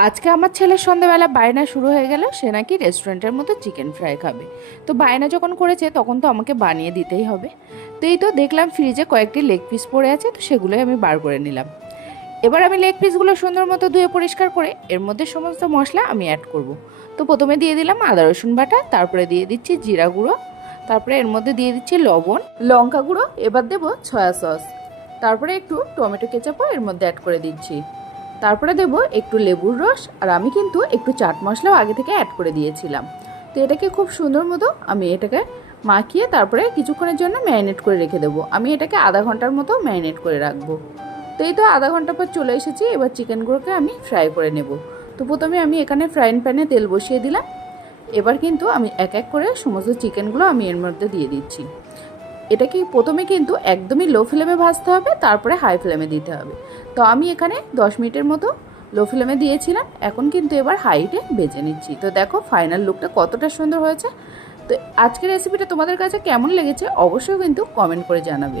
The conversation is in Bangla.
আজকে আমার ছেলের সন্ধ্যাবেলা বায়না শুরু হয়ে গেল, সে নাকি রেস্টুরেন্টের মতো চিকেন ফ্রাই খাবে। তো বায়না যখন করেছে তখন তো আমাকে বানিয়ে দিতেই হবে। তো এই তো দেখলাম ফ্রিজে কয়েকটি লেগ পিস পড়ে আছে, তো সেগুলোই আমি বার করে নিলাম। এবার আমি লেগ পিসগুলো সুন্দর মতো ধুয়ে পরিষ্কার করে এর মধ্যে সমস্ত মশলা আমি অ্যাড করব। তো প্রথমে দিয়ে দিলাম আদা রসুন বাটা, তারপরে দিয়ে দিচ্ছি জিরা গুঁড়ো, তারপরে এর মধ্যে দিয়ে দিচ্ছি লবণ, লঙ্কা গুঁড়ো, এবার দেবো সয়া সস, তারপরে একটু টমেটো কেচাপও এর মধ্যে অ্যাড করে দিচ্ছি, তারপরে দেবো একটু লেবুর রস, আর আমি কিন্তু একটু চাট মশলাও আগে থেকে অ্যাড করে দিয়েছিলাম। তো এটাকে খুব সুন্দর মতো আমি এটাকে মাখিয়ে তারপরে কিছুক্ষণের জন্য ম্যারিনেট করে রেখে দেবো। আমি এটাকে আধা ঘন্টার মতো ম্যারিনেট করে রাখবো। তো এই তো আধা ঘন্টা পর চলে এসেছি, এবার চিকেনগুলোকে আমি ফ্রাই করে নেব। তো প্রথমে আমি এখানে ফ্রাইং প্যানে তেল বসিয়ে দিলাম। এবার কিন্তু আমি এক এক করে সমস্ত চিকেনগুলো আমি এর মধ্যে দিয়ে দিচ্ছি। এটাকে প্রথমে কিন্তু একদমই লো ফ্লেমে ভাজতে হবে, তারপরে হাই ফ্লেমে দিতে হবে। তো আমি এখানে 10 মিনিটের মতো লো ফ্লেমে দিয়েছিলাম, এখন কিন্তু এবার হাইটে বেজে নিচ্ছি। তো দেখো ফাইনাল লুকটা কতটা সুন্দর হয়েছে। তো আজকের রেসিপিটা তোমাদের কাছে কেমন লেগেছে অবশ্যই কিন্তু কমেন্ট করে জানাবে।